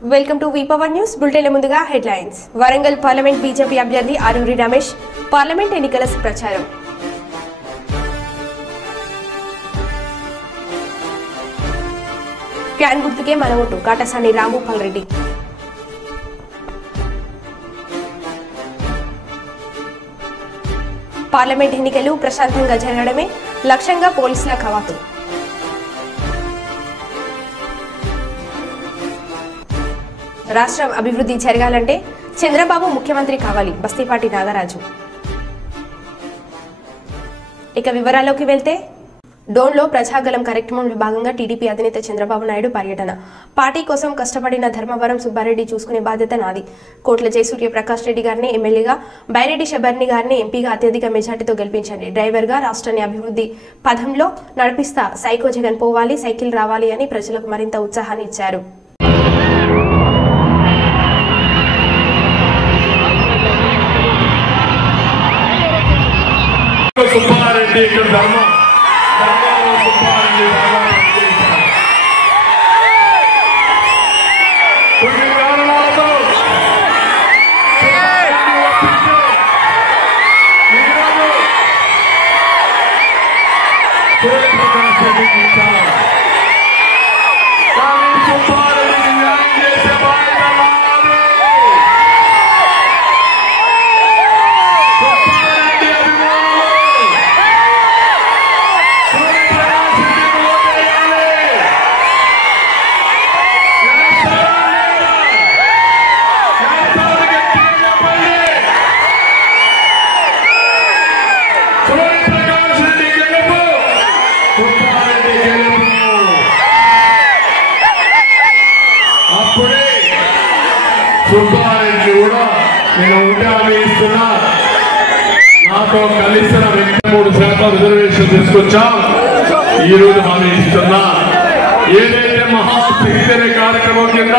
Welcome to వీపవర్ news bulletin ముందుగా headlines. Warangal parliament BJP అభ్యర్థి Aruri Ramesh parliament ఎన్నికల ప్రచారం. క్యాన్ గుర్తుకే మన ఓటు కాటసాని రాంభూపాల్ రెడ్డి. పార్లమెంట్ ఎన్నికలు ప్రశాంతంగా జరగడమే లక్ష్యంగా పోలీసుల కవాతు. రాష్ట్రం అభివృద్ధి జరగాలంటే చంద్రబాబు ముఖ్యమంత్రి కావాలి బస్తీపాటి నాగరాజు. ఇక వివరాల్లోకి వెళ్తే డోన్లో ప్రజాగలం కార్యక్రమంలో భాగంగా టీడీపీ అధినేత చంద్రబాబు నాయుడు పర్యటన. పార్టీ కోసం కష్టపడిన ధర్మవరం సుబ్బారెడ్డి చూసుకునే బాధ్యత నాది. కోట్ల జయసూర్య ప్రకాష్ రెడ్డి గారిని ఎమ్మెల్యేగా, బైరెడ్డి శబర్ని గారిని ఎంపీగా అత్యధిక మెజార్టీతో గెలిపించండి. డ్రైవర్గా రాష్ట్రాన్ని అభివృద్ధి పథంలో నడిపిస్తా. సైకో జగన్ పోవాలి, సైకిల్ రావాలి అని ప్రజలకు మరింత ఉత్సాహాన్ని ఇచ్చారు. సుబ్బారెడ్డి ఇక్కడ ధర్మవరం సుబ్బారెడ్డి కొన్ని కారణాలతో సూర్యప్రకాష్ రెడ్డికి ఇచ్చారు. కానీ సుబ్బారెడ్డికి న్యాయం చేసే బాధ్యత నాది. సుబ్బారెడ్డి అభిమానులు సుబ్బారెడ్డి కూడా నేను ఉంటే హామీ ఇస్తున్నా. నాతో కలిసిన 3% రిజర్వేషన్ తీసుకొచ్చాం. ఈ రోజు హామీ ఇస్తున్నా. ఏదైతే మహాశక్తి అనే కార్యక్రమం కింద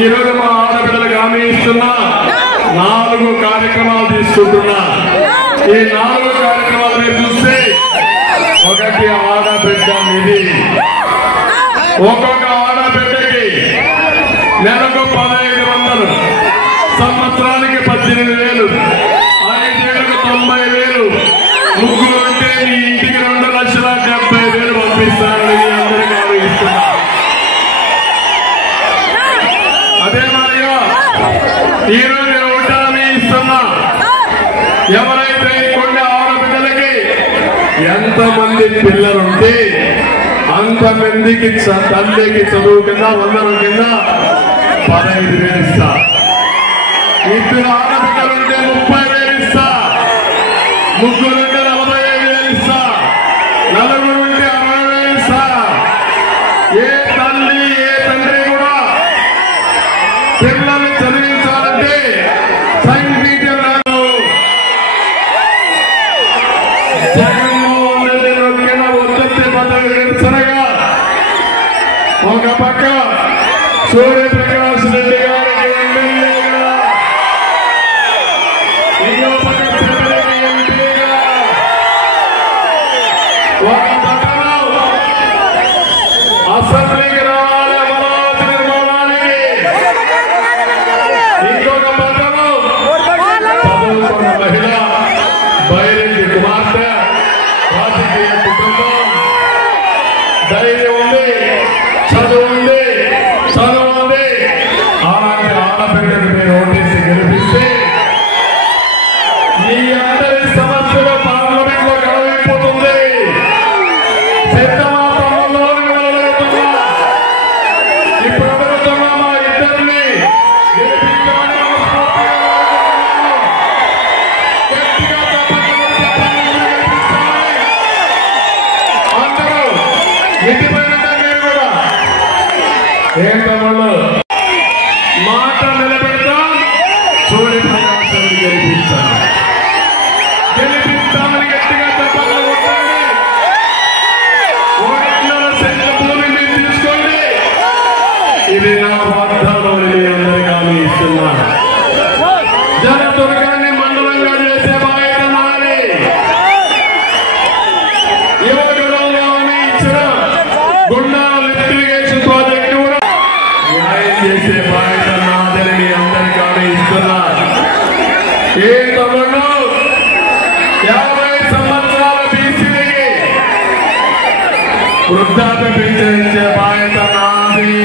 ఈ రోజు మా ఆడపిల్లలకు హామీ ఇస్తున్నా. 4 కార్యక్రమాలు తీసుకుంటున్నా. ఈ 4 కార్యక్రమాలు మీరు చూస్తే, ఒకటి ఆడబిడ్డ నిధి. ఒక్కొక్క ఆడబిడ్డకి నెలకు 1500, సంవత్సరానికి 18,000, 5 ఏళ్లకు 90,000, ముగ్గురు అంటే మీ ఇంటికి 2,70,000 పంపిస్తారని అందరికీ ఆలోచిస్తున్నా. అదే మాదిరిగా ఈరోజు నేను ఉంటానని ఇస్తున్నా. ఎవరైతే కొన్ని ఆడబిడ్డలకి ఎంతమంది పిల్లలుంటే అంతమందికి తల్లికి చదువు కింద 100 కింద 15,000 ఇస్తా. 2 ఆడపిల్లలుంటే 30,000 ఇస్తా. 3 ఉంటే 45,000 ఇస్తా. 4 ఉంటే 60,000 ఇస్తా. ఏ తల్లి ఏ తండ్రి కూడా పిల్లల్ని చదివించాలంటే సంగీతం జగన్మోహన్ రెడ్డి నొక్కిన ఉత్పత్తి పదవి నిరసనగా ఒక పక్క సూర్యప్రకాష్ రెడ్డి గారికి ఎమ్మెల్యేగా, ఇంకో పక్క శబరికి ఎంపీగా, ఒక పక్కన అసెంబ్లీకి రావాలి అమరావతి నిర్మాణానికి, ఇంకొక పక్కన చదువుకున్న మహిళ బైరెడ్డి కుమార్తె, రాజకీయ కుటుంబం, ధైర్యం ఉంది, చదువు ఉంది, అలాంటి ఆడబిడ్డను మీరు ఓటేసి గెలిపిస్తే మీ అందరి సమస్యలు పార్లమెంట్ లో గడవైపోతుంది. సిద్ధమా తమ్ముళ్ళు గడవలుగుతున్నా. ఇప్పుడు అడుగుతున్నా మా ఇద్దరిని గెలిపించమని గట్టిగా అందరూ ఇంటిపోయిన మీరు కూడా ఏంటమ్మా మాట నిలబెడతాం. సూర్యప్రకాష్ రెడ్డి గెలిపిస్తామని గట్టిగా తప్పకుండా కొట్టండి. 1,00,000 సెంట్ల భూమి మీరు తీసుకోండి. ఇది నా వాగ్దానం అని మీ అందరికీ హామీ ఇస్తున్నా. జనదుర్గాన్ని మండలంగా చేసే బాధ్యత నాది. యువకులంలో హామీ ఇచ్చిన గుండా లిఫ్ట్ ఇరిగేషన్ ప్రాజెక్టు కూడా న్యాయం చేసే బాధ్యత నాదని మీ అందరికీ హామీ ఇస్తున్నా. ఏ తమ్ముడు 50 సంవత్సరాల బీసీలకి వృద్ధాప్య పెన్షన్ ఇచ్చే బాధ్యత నాది.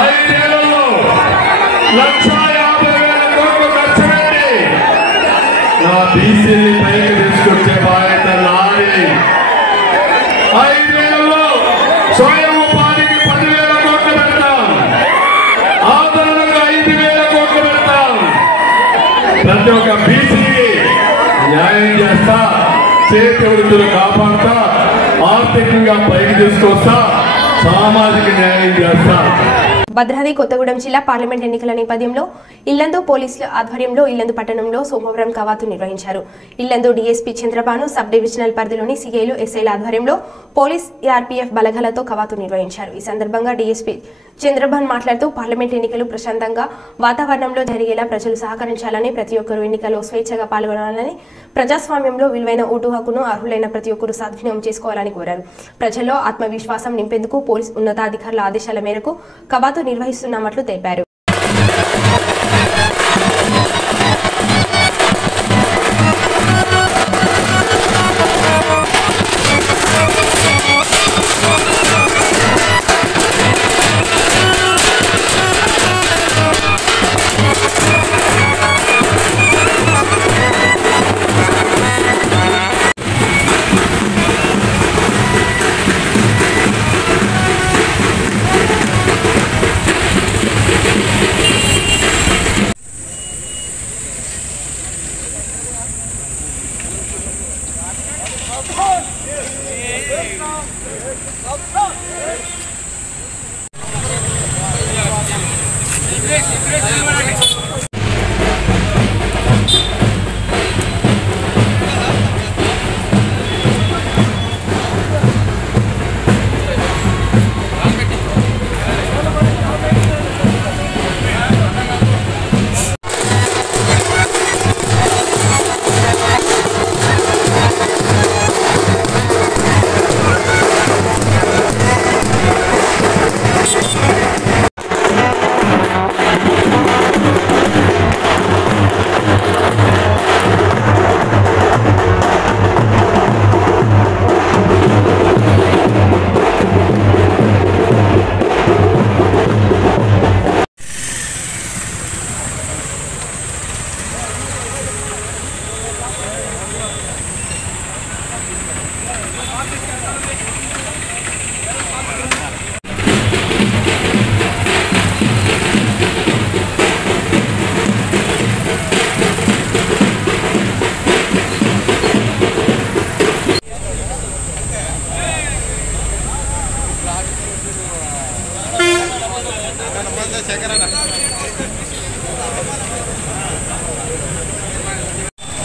5 ఏళ్లలో 1,50,000 కోట్లు ఖర్చు పెట్టి నా బీసీని పైకి తీసుకొచ్చే బాధ్యత నాది. 5 ఏళ్లలో స్వయం ఉపాధికి 10,000 కోట్లు పెడతాం. ఆదరణకు 5,000 కోట్లు పెడతాం. ప్రతి ఒక్క బీసీకి న్యాయం చేస్తా, చేతి వృత్తులు కాపాడుతా, ఆర్థికంగా పైకి తీసుకొస్తా, సామాజిక న్యాయం చేస్తా. భద్రాద్రి కొత్తగూడెం జిల్లా పార్లమెంట్ ఎన్నికల నేపథ్యంలో ఇల్లందు పోలీసుల ఆధ్వర్యంలో ఇల్లందు పట్టణంలో సోమవారం కవాతు నిర్వహించారు. Illandu DSP Chandrabhanu sub divisional పరిధిలోని సీఐలు ఎస్ఐల ఆధ్వర్యంలో పోలీస్ ఆర్పీఎఫ్ బలగాలతో కవాతు నిర్వహించారు. ఈ సందర్భంగా డీఎస్పీ చంద్రబాన్ మాట్లాడుతూ పార్లమెంట్ ఎన్నికలు ప్రశాంతంగా వాతావరణంలో జరిగేలా ప్రజలు సహకరించాలని, ప్రతి ఒక్కరూ ఎన్నికల్లో స్వేచ్ఛగా పాల్గొనాలని, ప్రజాస్వామ్యంలో విలువైన ఓటు హక్కును అర్హులైన ప్రతి ఒక్కరూ సద్వినియోగం చేసుకోవాలని కోరారు. ప్రజల్లో ఆత్మవిశ్వాసం నింపేందుకు పోలీస్ ఉన్నతాధికారుల ఆదేశాల మేరకు కవాతు నిర్వహిస్తున్నామట్లు తెలిపారు.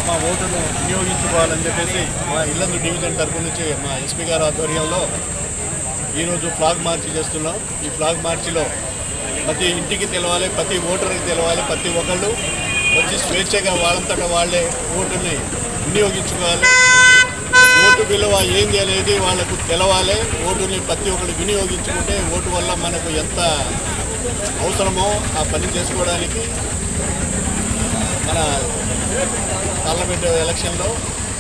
మా ఓటును వినియోగించుకోవాలని చెప్పేసి మా ఇల్లందు డివిజన్ తరఫు నుంచి మా ఎస్పీ గారి ఆధ్వర్యంలో ఈరోజు ఫ్లాగ్ మార్చి చేస్తున్నాం. ఈ ఫ్లాగ్ మార్చిలో ప్రతి ఇంటికి తెలవాలి, ప్రతి ఓటర్కి తెలవాలి, ప్రతి ఒక్కళ్ళు వచ్చి స్వేచ్ఛగా వాళ్ళంతటా వాళ్ళే ఓటుని వినియోగించుకోవాలి. ఓటు విలువ ఏంది అనేది వాళ్ళకు తెలవాలి. ఓటుని ప్రతి ఒక్కరు వినియోగించుకుంటే ఓటు వల్ల మనకు ఎంత అవసరమో ఆ పని చేసుకోవడానికి మన పార్లమెంట్ ఎలక్షన్లో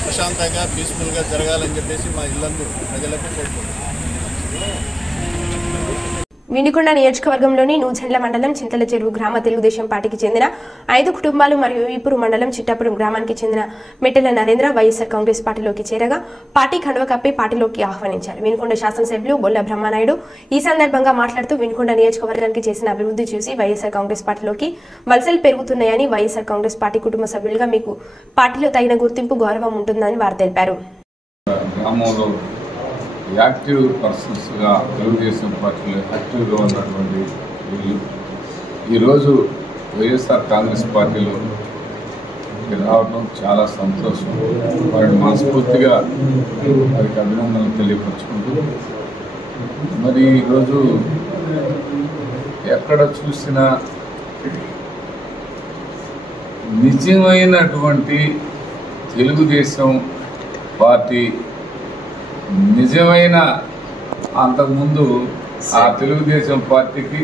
ప్రశాంతంగా పీస్ఫుల్గా జరగాలని చెప్పేసి మా ఇల్లందు ప్రజలకు కోరుకుంటున్నాం. వినుకొండ నియోజకవర్గంలోని నూజెండ్ల మండలం చింతల చెరువు గ్రామ తెలుగుదేశం పార్టీకి చెందిన 5 కుటుంబాలు మరియు ఈపూరు మండలం చిట్టాపురం గ్రామానికి చెందిన మెట్టెల నరేంద్ర వైఎస్ఆర్ కాంగ్రెస్ పార్టీలోకి చేరగా పార్టీ కండువ కప్పి పార్టీలోకి ఆహ్వానించారు. వినుకొండ శాసనసభ్యులు బొల్ల బ్రహ్మనాయుడు ఈ సందర్భంగా మాట్లాడుతూ వినుకొండ నియోజకవర్గానికి చేసిన అభివృద్ధి చూసి వైఎస్ఆర్ కాంగ్రెస్ పార్టీలోకి వలసలు పెరుగుతున్నాయని, వైఎస్ఆర్ కాంగ్రెస్ పార్టీ కుటుంబ సభ్యులుగా మీకు పార్టీలో తగిన గుర్తింపు గౌరవం ఉంటుందని వారు తెలిపారు. యాక్టివ్ పర్సన్స్గా తెలుగుదేశం పార్టీలో యాక్టివ్గా ఉన్నటువంటి వీళ్ళు ఈరోజు వైఎస్ఆర్ కాంగ్రెస్ పార్టీలో రావడం చాలా సంతోషం. వారిని మనస్ఫూర్తిగా వారికి అభినందనలు తెలియపరుచుకుంటూ మరి ఈరోజు ఎక్కడ చూసినా నిజమైనటువంటి తెలుగుదేశం పార్టీ నిజమైన అంతకుముందు ఆ తెలుగుదేశం పార్టీకి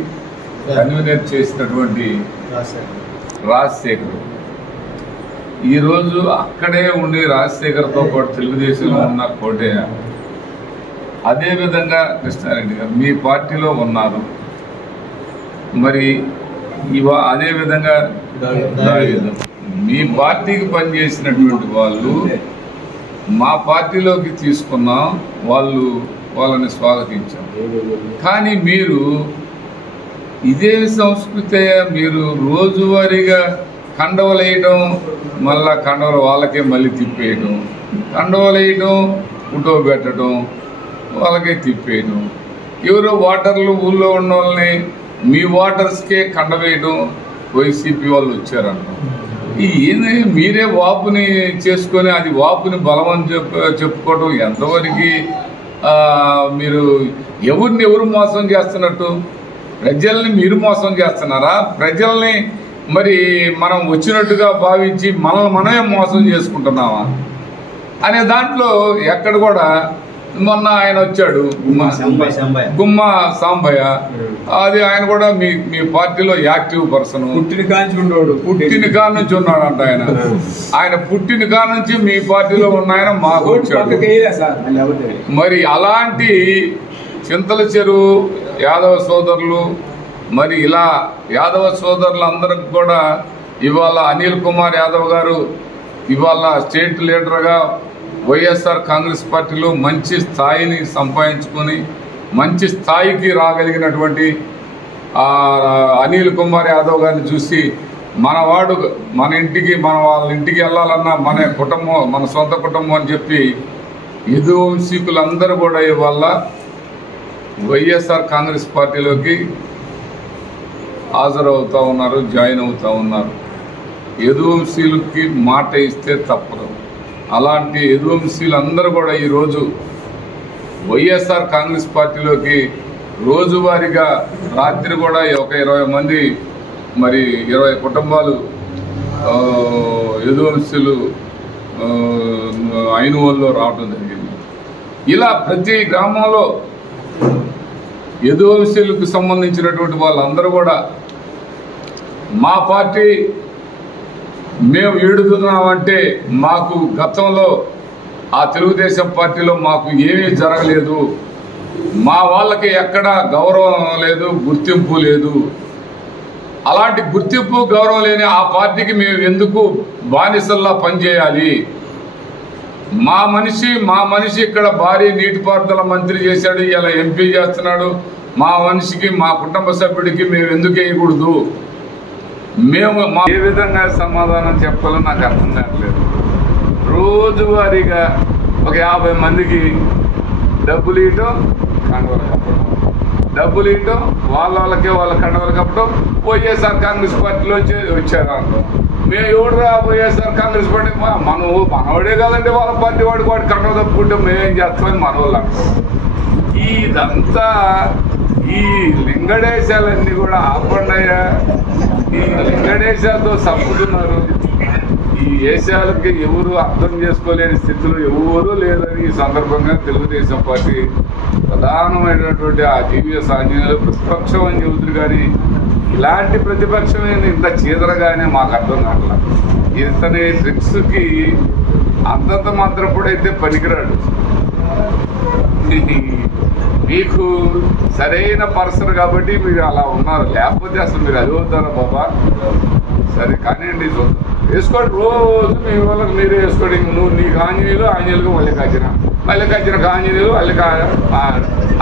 కన్వీనర్ చేసినటువంటి రాజశేఖర్ ఈరోజు అక్కడే ఉండి రాజశేఖర్తో పాటు తెలుగుదేశంలో ఉన్న కోటయ్య, అదేవిధంగా కృష్ణారెడ్డి గారు మీ పార్టీలో ఉన్నారు. మరి అదేవిధంగా మీ పార్టీకి పనిచేసినటువంటి వాళ్ళు మా పార్టీలోకి తీసుకున్నాం, వాళ్ళని స్వాగతించాం. కానీ మీరు ఇదే సంస్కృతి, మీరు రోజువారీగా కండవలు వేయడం, మళ్ళా కండవలు వాళ్ళకే మళ్ళీ తిప్పేయడం, కండవలు వేయడం, ఫోటో పెట్టడం, వాళ్ళకే తిప్పేయడం. ఎవరో ఓటర్లు ఊళ్ళో ఉన్న వాళ్ళని మీ ఓటర్స్కే కండవేయడం వైసీపీ వాళ్ళు వచ్చారంటాం. ఈయన మీరే వాపుని చేసుకొని అది వాపుని బలం అని చెప్పుకోవడం ఎంతవరకు మీరు ఎవరు మోసం చేస్తున్నట్టు? ప్రజల్ని మీరు మోసం చేస్తున్నారా? ప్రజల్ని మరి మనం వచ్చినట్టుగా భావించి మనమే మోసం చేసుకుంటున్నావా అనే దాంట్లో ఎక్కడ కూడా మొన్న ఆయన వచ్చాడు గుమ్మ సాంబయ్య, అది ఆయన కూడా మీ పార్టీలో యాక్టివ్ పర్సన్, పుట్టిన కాడ నుంచి ఉన్నాడంట. ఆయన పుట్టిన కాడ నుంచి మీ పార్టీలో ఉన్నాయన మాకు వచ్చాడు. మరి అలాంటి చింతల చెరువు యాదవ సోదరులు, మరి ఇలా యాదవ సోదరులు అందరికి కూడా ఇవాళ అనిల్ కుమార్ యాదవ్ గారు ఇవాళ స్టేట్ లీడర్గా వైఎస్ఆర్ కాంగ్రెస్ పార్టీలో మంచి స్థాయిని సంపాదించుకొని మంచి స్థాయికి రాగలిగినటువంటి అనిల్ కుమార్ యాదవ్ గారిని చూసి మనవాడు మన వాళ్ళ ఇంటికి వెళ్ళాలన్నా మన కుటుంబం, మన సొంత కుటుంబం అని చెప్పి యదువంశీకులందరూ కూడా ఇవాళ వైఎస్ఆర్ కాంగ్రెస్ పార్టీలోకి హాజరవుతూ ఉన్నారు, జాయిన్ అవుతూ ఉన్నారు. యదువంశీలకి మాట ఇస్తే తప్పదు. అలాంటి యదువంశీలందరూ కూడా ఈరోజు వైఎస్ఆర్ కాంగ్రెస్ పార్టీలోకి రోజువారీగా రాత్రి కూడా ఒక 20 మంది, మరి 20 కుటుంబాలు యదువంశీలు ఐనువల్లో రావడం జరిగింది. ఇలా ప్రతి గ్రామంలో యదువంశీలకు సంబంధించినటువంటి వాళ్ళందరూ కూడా మా పార్టీ మేము ఏడుతున్నామంటే మాకు గతంలో ఆ తెలుగుదేశం పార్టీలో మాకు ఏమీ జరగలేదు, మా వాళ్ళకి ఎక్కడా గౌరవం లేదు, గుర్తింపు లేదు. అలాంటి గుర్తింపు గౌరవం లేని ఆ పార్టీకి మేము ఎందుకు బానిసల్లా పనిచేయాలి? మా మనిషి ఇక్కడ భారీ నీటిపారుదల మంత్రి చేశాడు, ఇలా ఎంపీ చేస్తున్నాడు. మా మనిషికి, మా కుటుంబ సభ్యుడికి మేము ఎందుకు వేయకూడదు? మేము ఏ విధంగా సమాధానం చెప్పాలో నాకు అర్థం కావట్లేదు. రోజువారీగా ఒక 50 మందికి డబ్బులు ఇవ్వటం, కండవలు కప్పడం, డబ్బులు ఇవ్వటం, వాళ్ళకే వాళ్ళ కండవలు కప్పడం. వైఎస్ఆర్ కాంగ్రెస్ పార్టీలో వచ్చారు అంటాం. మేము ఎవడురా వైఎస్ఆర్ కాంగ్రెస్ పార్టీ, మనవాడే కాదండి వాళ్ళ పార్టీ వాడు కండవ తప్పుకుంటే మేమేం చేస్తామని మన వాళ్ళు అంటాం. ఇదంతా ఈ లింగడేశాలన్నీ కూడా ఆపండయ్యా. ఈ లింగడేశాలతో చంపుతున్నారు. ఈ దేశాలకి ఎవరు అర్థం చేసుకోలేని స్థితిలో ఎవరూ లేదని ఈ సందర్భంగా తెలుగుదేశం పార్టీ ప్రధానమైనటువంటి ఆ జీవీఎస్ ఆంజనేయులు ప్రతిపక్షం అని చెబుతున్నారు. కానీ ఇలాంటి ప్రతిపక్షమైన ఇంత చీదరగానే మాకు అర్థం కావట్లా. ఇతని ట్రిక్స్కి అంతంత మాత్రప్పుడైతే పనికిరాడు. మీకు సరైన పర్సన్ కాబట్టి మీరు అలా ఉన్నారు, లేకపోతే అసలు మీరు అది అవుతారా బాబా? సరే కానివ్వండి, వేసుకోండి. రోజు మీ వాళ్ళకి మీరే వేసుకోండి. నువ్వు నీకు ఆంజనేయులకు మల్లికార్జున ఆంజనేయులు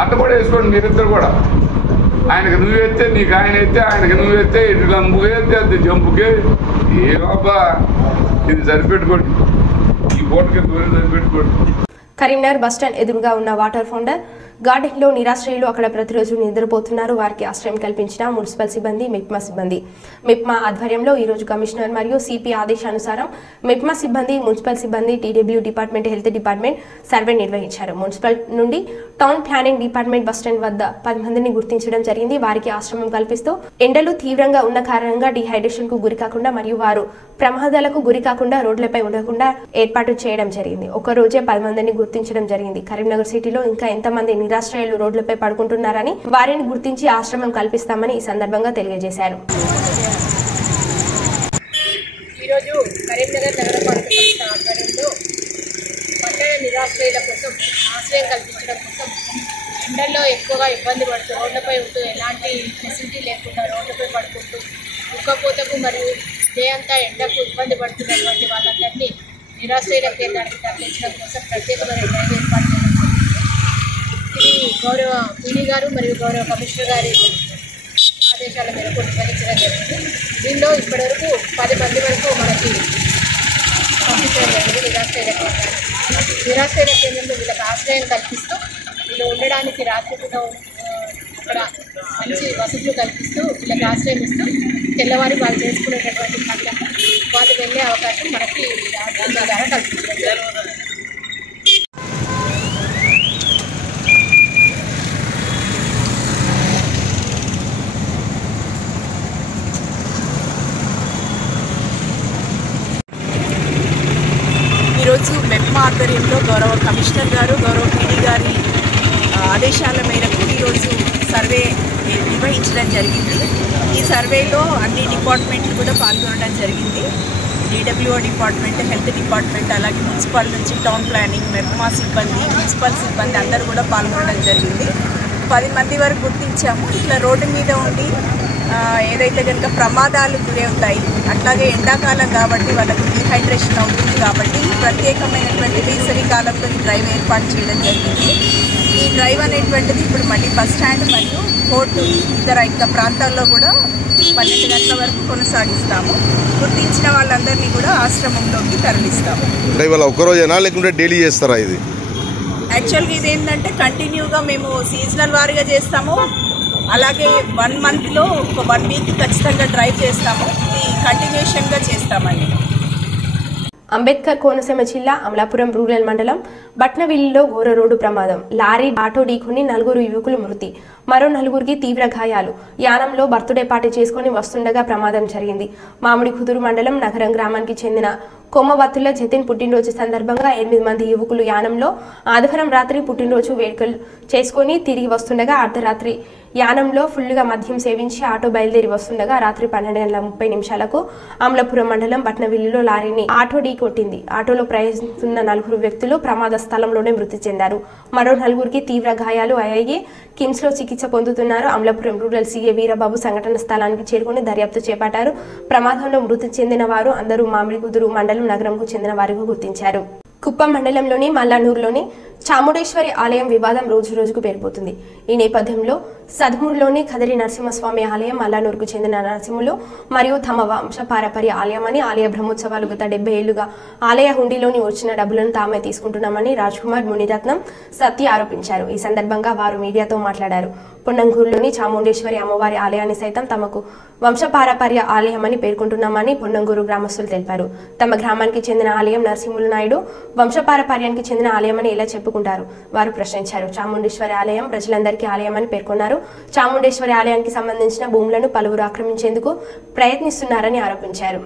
అట్ట కూడా వేసుకోండి. మీరిద్దరు కూడా ఆయనకు నువ్వెత్తే నీకు ఆయన అయితే, ఆయనకి నువ్వెత్తే ఇటు గంపుకే అది జంపుకే. ఏ బాబా ఇది సరిపెట్టుకోండి, ఈ బోటుకి దూరం సరిపెట్టుకోండి. కరీంనగర్ బస్టాండ్ ఎదురుగా ఉన్న వాటర్ ఫౌండర్ గార్డెన్లో నిరాశ్రయులు అక్కడ ప్రతిరోజు నిద్రపోతున్నారు. వారికి ఆశ్రయం కల్పించిన మున్సిపల్ సిబ్బంది, మిప్మా సిబ్బంది. మిప్మా ఆధ్వర్యంలో ఈరోజు కమిషనర్ మరియు సిపి ఆదేశానుసారం మిప్మా సిబ్బంది, మున్సిపల్ సిబ్బంది, TW department, health department survey నిర్వహించారు. మున్సిపల్ నుండి టౌన్ ప్లానింగ్ డిపార్ట్మెంట్ బస్టాండ్ వద్ద 10 మందిని గుర్తించడం జరిగింది. వారికి ఆశ్రమం కల్పిస్తూ ఎండలు తీవ్రంగా ఉన్న కారణంగా డిహైడ్రేషన్ కు గురి కాకుండా మరియు వారు ప్రమాదాలకు గురి కాకుండా రోడ్లపై ఉండకుండా ఏర్పాటు చేయడం జరిగింది. ఒక రోజే 10 మందిని గుర్తించడం జరిగింది. కరీంనగర్ సిటీలో ఇంకా ఎంతమంది నిరాశ్రయులు రోడ్లపై పడుకుంటున్నారని వారిని గుర్తించి ఆశ్రమం కల్పిస్తామని ఈ సందర్భంగా తెలియజేశారు. ఈరోజు కరీంనగర్ నగరపాలక సంస్థ ఆధ్వర్యంలో పట్టణ నిరాశ్రయుల కోసం ఆశ్రయం కల్పించడం కోసం ఎండల్లో ఎక్కువగా ఇబ్బంది పడుతూ రోడ్లపై ఉంటూ ఎలాంటి ఫెసిలిటీ లేకుండా రోడ్లపై పడుకుంటూ ఉక్కపోతకు మరియు డే అంతా ఎండకు ఇబ్బంది పడుతున్నటువంటి వాళ్ళందరినీ నిరాశ్రయుల కేంద్రానికి తరలించడం కోసం ప్రత్యేకమైన డ్రైవ్ ఏర్పాటు చేయడం జరిగింది. ఇది గౌరవ పీడీ గారు మరియు గౌరవ కమిషనర్ గారి ఆదేశాల మేరకు నిర్వహించడం జరిగింది. దీనిలో ఇప్పటివరకు 10 మంది వరకు మనకి పంపించడం జరిగింది. నిరాశ్రయుల కేంద్రంలో వీళ్ళకి ఆశ్రయం కల్పిస్తూ వీళ్ళు ఉండడానికి రాత్రి పూట అక్కడ మంచి వసతులు కల్పిస్తూ వీళ్ళకి ఆశ్రయం ఇస్తూ తెల్లవారి వాళ్ళు చేసుకునేటటువంటి పనులకు వాళ్ళు వెళ్ళే అవకాశం మనకి రాజ్యాంగ ద్వారా కల్పించడం జరుగుతుంది. ఈరోజు మెప్మా ఆధ్వర్యంలో గౌరవ కమిషనర్ గారు గౌరవ పీడీ గారి ఆదేశాల మేరకు ఈరోజు సర్వే నిర్వహించడం జరిగింది. ఈ సర్వేలో అన్ని డిపార్ట్మెంట్లు కూడా పాల్గొనడం జరిగింది. DWO డిపార్ట్మెంట్, హెల్త్ డిపార్ట్మెంట్, అలాగే మున్సిపల్ నుంచి టౌన్ ప్లానింగ్, మెప్మా సిబ్బంది, మున్సిపల్ సిబ్బంది అందరూ కూడా పాల్గొనడం జరిగింది. 10 మంది వరకు గుర్తించాము. ఇట్లా రోడ్డు మీద ఉండి ఏదైతే కనుక ప్రమాదాలు గురి అవుతాయి, అట్లాగే ఎండాకాలం కాబట్టి వాళ్ళకు డీహైడ్రేషన్ అవుతుంది కాబట్టి ప్రత్యేకమైనటువంటి వేసవి కాలంలో ఈ డ్రైవ్ ఏర్పాటు చేయడం జరిగింది. ఈ డ్రైవ్ అనేటువంటిది ఇప్పుడు మళ్ళీ బస్ స్టాండ్ మరియు కోర్టు ఇతర ప్రాంతాల్లో కూడా 12 గంటల వరకు కొనసాగిస్తాము. గుర్తించిన వాళ్ళందరినీ కూడా ఆశ్రమంలోకి తరలిస్తాము. ఇవాళ ఒక్కరోజేనా లేకుంటే డైలీ చేస్తారా? ఇది యాక్చువల్గా ఇది ఏంటంటే కంటిన్యూగా మేము సీజనల్ వారీగా చేస్తాము. అలాగే 1 మంత్లో ఒక 1 వీక్ ఖచ్చితంగా డ్రైవ్ చేస్తాము. ఇది కంటిన్యూషన్గా చేస్తామండి. అంబేద్కర్ కోనసీమ జిల్లా అమలాపురం రూరల్ మండలం బట్నవిల్లిలో ఘోర రోడ్డు ప్రమాదం. లారీ ఆటో ఢీకొని 4 యువకులు మృతి, మరో 4గురికి తీవ్ర గాయాలు. యానంలో బర్త్డే పార్టీ చేసుకుని వస్తుండగా ప్రమాదం జరిగింది. మామిడి కుదురు మండలం నగరం గ్రామానికి చెందిన కొమ్మవత్తుల జతిన్ పుట్టినరోజు సందర్భంగా 8 మంది యువకులు యానంలో ఆదివారం రాత్రి పుట్టినరోజు వేడుకలు చేసుకుని తిరిగి వస్తుండగా అర్ధరాత్రి యానంలో ఫుల్గా మద్యం సేవించి ఆటో బయలుదేరి వస్తుండగా రాత్రి 12:30 అమలాపురం మండలం బట్నవిల్లిలో లారీని ఆటో ఢీ కొట్టింది. ఆటోలో ప్రయాణిస్తున్న 4 వ్యక్తులు ప్రమాద స్థలంలోనే మృతి చెందారు. మరో 4గురికి తీవ్ర గాయాలు అయ్యాయి. కిమ్స్ లో చికిత్స పొందుతున్నారు. అమలాపురం రూరల్ సీఏ వీరబాబు సంఘటన స్థలానికి చేరుకుని దర్యాప్తు చేపట్టారు. ప్రమాదంలో మృతి చెందిన వారు అందరూ మామిడికుదురు మండలం నగరంకు చెందిన వారిగా గుర్తించారు. కుప్పం మండలంలోని మల్లానూరులోని చాముండేశ్వరి ఆలయం వివాదం రోజు రోజుకు పెరిగిపోతుంది. ఈ నేపథ్యంలో సద్మూరులోని కదిరి నరసింహస్వామి ఆలయం మల్లానూరుకు చెందిన నరసింహులు మరియు తమ వంశపారపర్య ఆలయమని, ఆలయ బ్రహ్మోత్సవాలు గత 70 ఏళ్లుగా ఆలయ హుండీలోని వచ్చిన డబ్బులను తామే తీసుకుంటున్నామని రాజ్కుమార్, మునిరత్నం, సత్య ఆరోపించారు. ఈ సందర్భంగా వారు మీడియాతో మాట్లాడారు. పొన్నంగూరులోని చాముండేశ్వరి అమ్మవారి ఆలయాన్ని సైతం తమకు వంశపారపర్య ఆలయమని పేర్కొంటున్నామని పొన్నంగూరు గ్రామస్తులు తెలిపారు. తమ గ్రామానికి చెందిన ఆలయం నరసింహులు నాయుడు వంశపారపర్యానికి చెందిన ఆలయమని ఎలా చెప్పుకుంటారు వారు ప్రశ్నించారు. చాముండేశ్వరి ఆలయం ప్రజలందరికీ ఆలయమని పేర్కొన్నారు. చాముండేశ్వరి ఆలయానికి సంబంధించిన భూములను పలువురు ఆక్రమించేందుకు ప్రయత్నిస్తున్నారని ఆరోపించారు.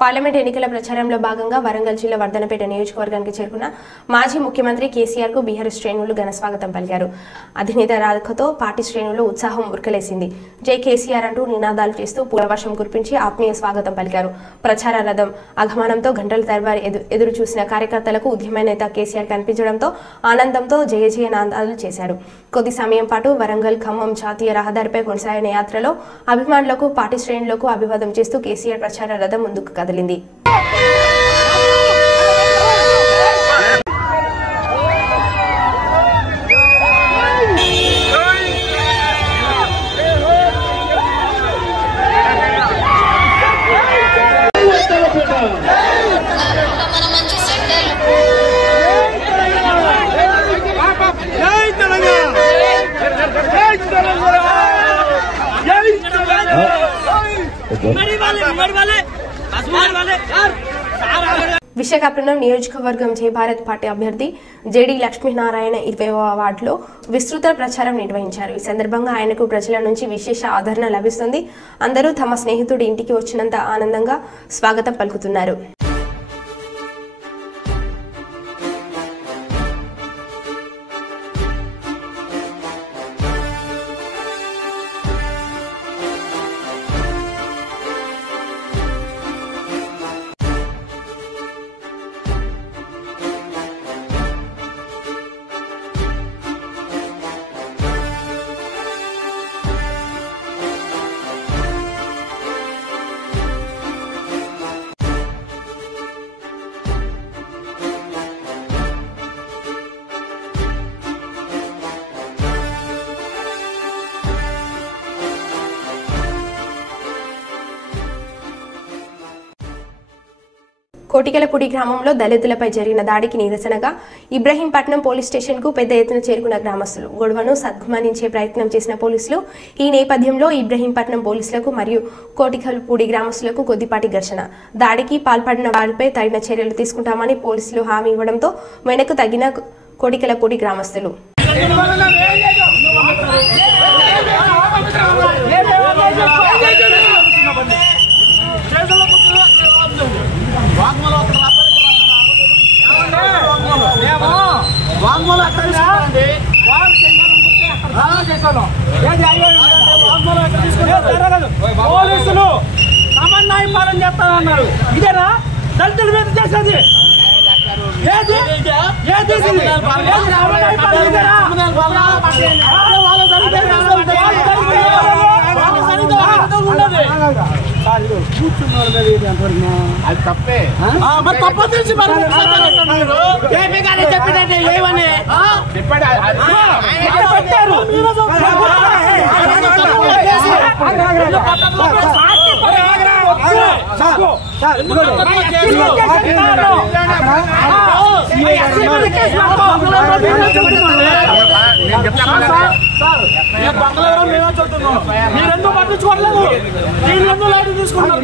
పార్లమెంట్ ఎన్నికల ప్రచారంలో భాగంగా వరంగల్ జిల్లా వర్ధనపేట నియోజకవర్గానికి చేరుకున్న మాజీ ముఖ్యమంత్రి కేసీఆర్ కు బీహార్ శ్రేణులు ఘన స్వాగతం పలికారు. అధినేత రాధకతో పార్టీ శ్రేణుల్లో ఉత్సాహం ఉరకలేసింది. జై కేసీఆర్ అంటూ నినాదాలు చేస్తూ పూలవర్షం కురిపించి ఆత్మీయ స్వాగతం పలికారు. ప్రచార రథం ఆగమనంతో గంటల తరబడి ఎదురు చూసిన కార్యకర్తలకు ఉద్యమ నేత కేసీఆర్ కనిపించడంతో ఆనందంతో జయ జయ నాదాలు చేశారు. కొద్ది సమయం పాటు వరంగల్ ఖమ్మం జాతీయ రహదారిపై కొనసాగిన యాత్రలో అభిమానులకు, పార్టీ శ్రేణులకు అభివాదం చేస్తూ కేసీఆర్ ప్రచార రథం ముందుకు కదిలింది. మన మంచి విశాఖపట్నం నియోజకవర్గం జై భారత్ పార్టీ అభ్యర్థి జేడీ లక్ష్మీనారాయణ 20వ వార్డులో విస్తృత ప్రచారం నిర్వహించారు. ఈ సందర్భంగా ఆయనకు ప్రజల నుంచి విశేష ఆదరణ లభిస్తుంది. అందరూ తమ స్నేహితుడి ఇంటికి వచ్చినంత ఆనందంగా స్వాగతం పలుకుతున్నారు. కోటికలపూడి గ్రామంలో దళితులపై జరిగిన దాడికి నిరసనగా ఇబ్రహీంపట్నం పోలీస్ స్టేషన్కు పెద్ద ఎత్తున చేరుకున్న గ్రామస్తులు గొడవను సద్గుమనించే ప్రయత్నం చేసిన పోలీసులు. ఈ నేపథ్యంలో ఇబ్రహీంపట్నం పోలీసులకు మరియు కోటికలపూడి గ్రామస్తులకు కొద్దిపాటి ఘర్షణ. దాడికి పాల్పడిన వారిపై తగిన చర్యలు తీసుకుంటామని పోలీసులు హామీ ఇవ్వడంతో వెనక్కు తగ్గిన కోటికలపూడి గ్రామస్తులు. పోలీసులు సమన్వయ పాలన చేస్తానన్నారు. ఇదేనా దళితుల మీద చేసేది? అది తప్పే. మరి తప్ప తెలిసి చెప్పినట్టే ఏమని పెట్టారు. మీరెందుకు పట్టించుకోవట్లేదు? మీరెందుకు లైట్ తీసుకుంటారు?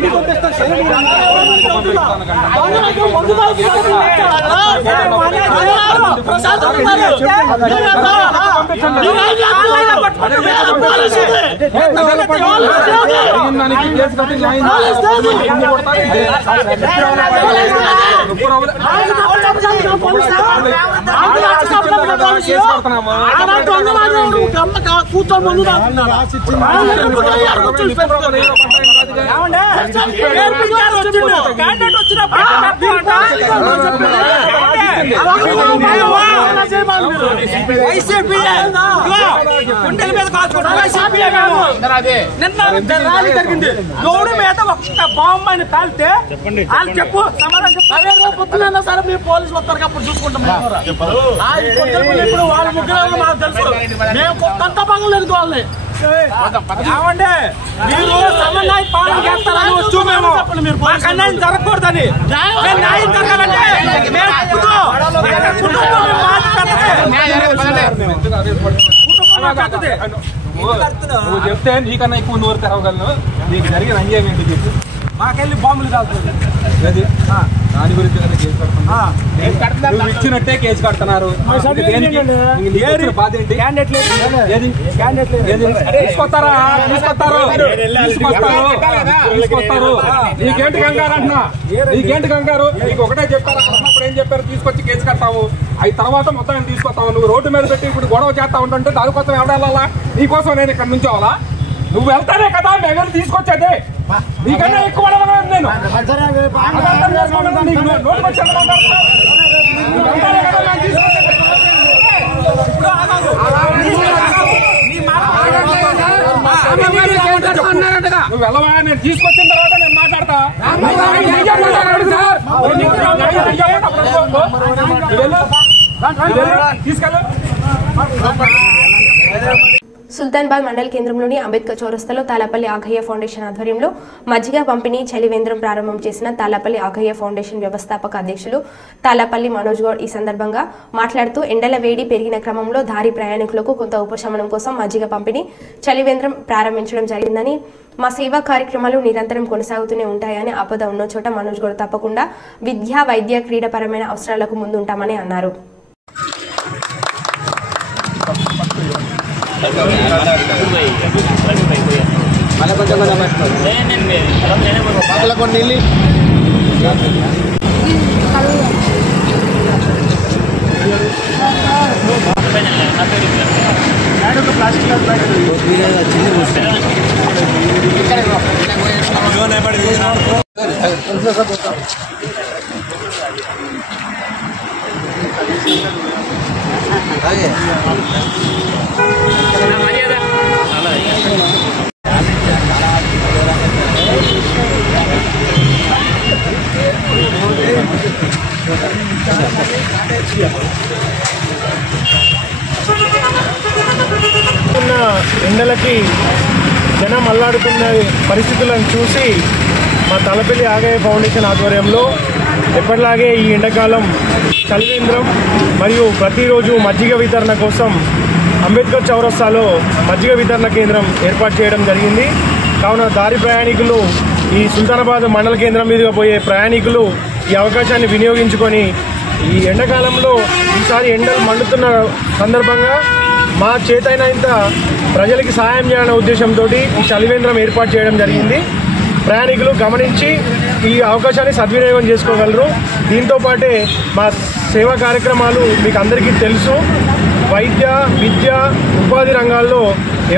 కూర్చొని ముందు జరిగింది. గౌడు మీద ఒక బాంబైన తాలితే వాళ్ళు చెప్పు సమాధానం పొద్దునైనా సరే మీరు పోలీసులు వస్తారు అప్పుడు చూసుకుంటాం. ఇప్పుడు వాళ్ళ ముగ్గురు మాకు తెలుసు. మేము కొత్త పగలేదు వాళ్ళని. ఏమంటే మీరు సమన్వయ పాలన చేస్తారని వచ్చు. మేము మాకు అన్యాయం జరగకూడదని. న్యాయం జరగాలంటే నువ్వు చెప్తే నీకన్నా ఎక్కువ నోరు తెరవగలను. నీకు జరిగిన అన్యాయం ఏంటి చెప్పు. మాకెళ్ళి బాంబులు కాదు. దాని గురించి కేసు కడుతున్నా. నువ్వు ఇచ్చినట్టే కేసు కడుతున్నారు. బాధ ఏంటి? తీసుకొస్తారా? తీసుకొస్తారు. నీకేంటి కంగారు అంటున్నా? నీకేంటి కంగారు? నీకు ఒకటే చెప్పారు. అన్నప్పుడు ఏం చెప్పారు? తీసుకొచ్చి కేసు కడతావు. అవి తర్వాత మొత్తం తీసుకొస్తావు. నువ్వు రోడ్డు మీద పెట్టి ఇప్పుడు గొడవ చేస్తా ఉంటుంటే దానికోసం ఎవడాలా? నీకోసం నేను ఇక్కడ నుంచి అవ్వాలా? నువ్వు వెళ్తానే కదా మేము తీసుకొచ్చేది. నీకన్నా ఎక్కువ నేను నువ్వు వెళ్ళవా? నేను తీసుకొచ్చిన తర్వాత నేను మాట్లాడతా. తీసుకెళ్ళు. సుల్తాన్బాద్ మండల కేంద్రంలోని అంబేద్కర్ చౌరస్తాలో తాలాపల్లి ఆగయ్య ఫౌండేషన్ ఆధ్వర్యంలో మజ్జిగ పంపిణీ చలివేంద్రం ప్రారంభం చేసిన తాలాపల్లి ఆగయ్య ఫౌండేషన్ వ్యవస్థాపక అధ్యక్షులు తాలాపల్లి మనోజ్ గౌడ్ ఈ సందర్భంగా మాట్లాడుతూ ఎండల వేడి పెరిగిన క్రమంలో దారి ప్రయాణికులకు కొంత ఉపశమనం కోసం మజ్జిగ పంపిణీ చలివేంద్రం ప్రారంభించడం జరిగిందని మా సేవా కార్యక్రమాలు నిరంతరం కొనసాగుతూనే ఉంటాయని ఆపద ఉన్న చోట మనోజ్ గౌడ్ తప్పకుండా విద్యా వైద్య క్రీడాపరమైన అవసరాలకు ముందుంటామని అన్నారు. ఎండలకి జనం అల్లాడుతున్న పరిస్థితులను చూసి మా తాలాపల్లి ఆగయ్య ఫౌండేషన్ ఆధ్వర్యంలో ఎప్పటిలాగే ఈ ఎండాకాలం చలివేంద్రం మరియు ప్రతిరోజు మజ్జిగ వితరణ కోసం అంబేద్కర్ చౌరస్తాలో మజ్జిగ వితరణ కేంద్రం ఏర్పాటు చేయడం జరిగింది. కావున దారి ప్రయాణికులు ఈ సుల్తానాబాద్ మండల కేంద్రం మీదుగా పోయే ప్రయాణికులు ఈ అవకాశాన్ని వినియోగించుకొని ఈ ఎండాకాలంలో ఈసారి ఎండలు మండుతున్న సందర్భంగా మా చేతైనంత ప్రజలకి సహాయం చేయాలనే ఉద్దేశంతో ఈ చలివేంద్రం ఏర్పాటు చేయడం జరిగింది. ప్రయాణికులు గమనించి ఈ అవకాశాన్ని సద్వినియోగం చేసుకోగలరు. దీంతోపాటే మా సేవా కార్యక్రమాలు మీకు అందరికీ తెలుసు. వైద్య విద్య ఉపాధి రంగాల్లో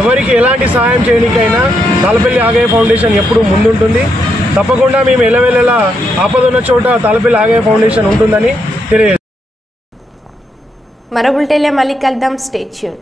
ఎవరికి ఎలాంటి సహాయం చేయడానికైనా తాలాపల్లి ఆగయ్య ఫౌండేషన్ ఎప్పుడూ ముందుంటుంది. తప్పకుండా మేము ఎల్లవెల్లలా ఆపదున్న చోట తాలాపల్లి ఆగయ్య ఫౌండేషన్ ఉంటుందని తెలియజేస్తాం. మరో బులెటిన్లో మళ్ళీ కలుద్దాం. Stay tune.